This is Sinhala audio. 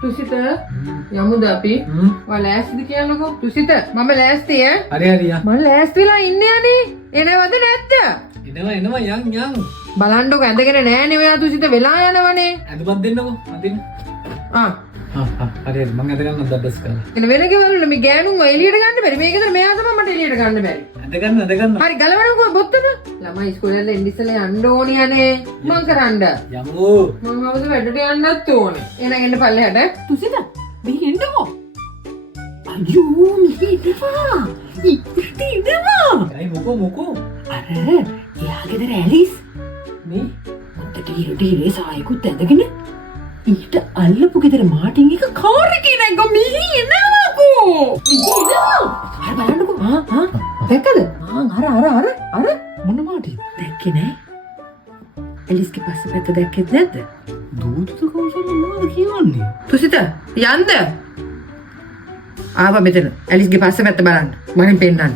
තුසිත යමුද අපි? ඔයා ලෑස්තිද කියන්නකෝ. තුසිත මම ලෑස්ති ඈ. හරි හරි යන්. මම ලෑස්තිලා ඉන්නේ අනේ. එනවද නැද්ද? එනවා යන්. බලන්නකො ඇඳගෙන නෑනේ ඔයා තුසිත වෙලා යනවනේ. ඇඳපත් දෙන්නකෝ. අදින්න. හරි මම ඇඳ ගන්න දඩස් කරලා. එන වෙන ගෙවල් මේ ගෑනුන් එළියට ගන්න බැරි. මේකද මෙයා තමයි මට එළියට ගන්න බැරි. ඇඳ ගන්න. හරි ගලවන්නකෝ බොත්තම. ළමයි ඉස්කෝලේ යන්න එන්න ඉස්සෙල්ලා යන්න ඕනේ අනේ. මං කරන්න. යමු. මං අවුද වැඩට යන්නත් ඕනේ. එනගෙන පල්ලෙහාට. තුසිත මෙහි එන්නකෝ. අයියෝ මෙහි ඉඳපා. ඉතින් ඉඳපා. ඇයි මොකෝ? අර එයා ගෙදර ඇලිස් මේ මුත්තට ඊරේ සායකුත් ඇඳගෙන ඊට අල්ලපු ගෙදර මාටින් එක කාර් එකේ නැග්ගා මෙහි එනවාකෝ. එනවා. අර බලන්නකෝ. දැක්කද? අර මොන මාටින්? දැක්කේ නෑ. ඇලිස්ගේ පස්සපැත්ත දැක්කෙත් නැද්ද? දූතට කවුරුද මොනවද කියන්නේ? තුසිත යන්ද? ආවා මෙතන. ඇලිස්ගේ පස්සපැත්ත බලන්න. මගෙන් පෙන්නන්න.